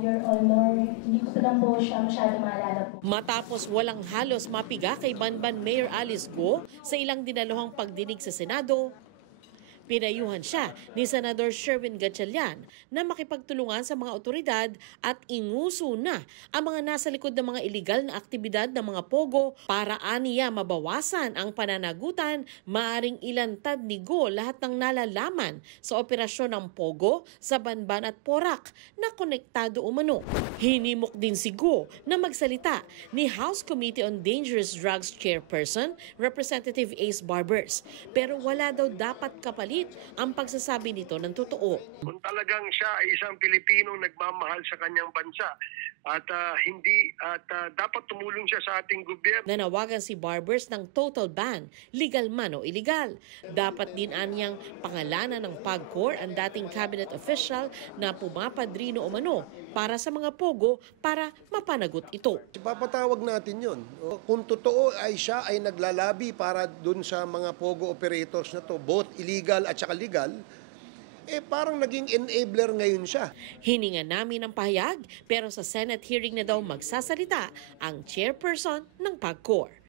Your Honor, hindi ko pa lang po siya masyado maalala po. Matapos walang halos mapiga kay Banban Mayor Alice Go sa ilang dinaluhang pagdinig sa Senado, pinayuhan siya ni Senador Sherwin Gatchalian na makipagtulungan sa mga otoridad at inguso na ang mga nasa likod ng mga iligal na aktibidad ng mga pogo para aniya mabawasan ang pananagutan, maaring ilantad ni Go lahat ng nalalaman sa operasyon ng pogo sa Banban at Porac na konektado umano. Hinimok din si Go na magsalita ni House Committee on Dangerous Drugs Chairperson Representative Ace Barbers, pero wala daw dapat kapalit ang pagsasabi nito ng totoo. Kung talagang siya ay isang Pilipinong nagmamahal sa kanyang bansa at dapat tumulong siya sa ating gobyerno. Nanawagan si Barbers ng total ban, legal man o illegal. Dapat din anyang pangalanan ng PAGCOR ang dating cabinet official na pumapadrino umano para sa mga pogo para mapanagot ito. Ipapatawag natin yun. Kung totoo ay siya ay naglalabi para dun sa mga pogo operators na to, both illegal at saka legal, parang naging enabler ngayon siya. Hininga namin ng pahayag pero sa Senate hearing na daw magsasalita ang chairperson ng PAGCOR.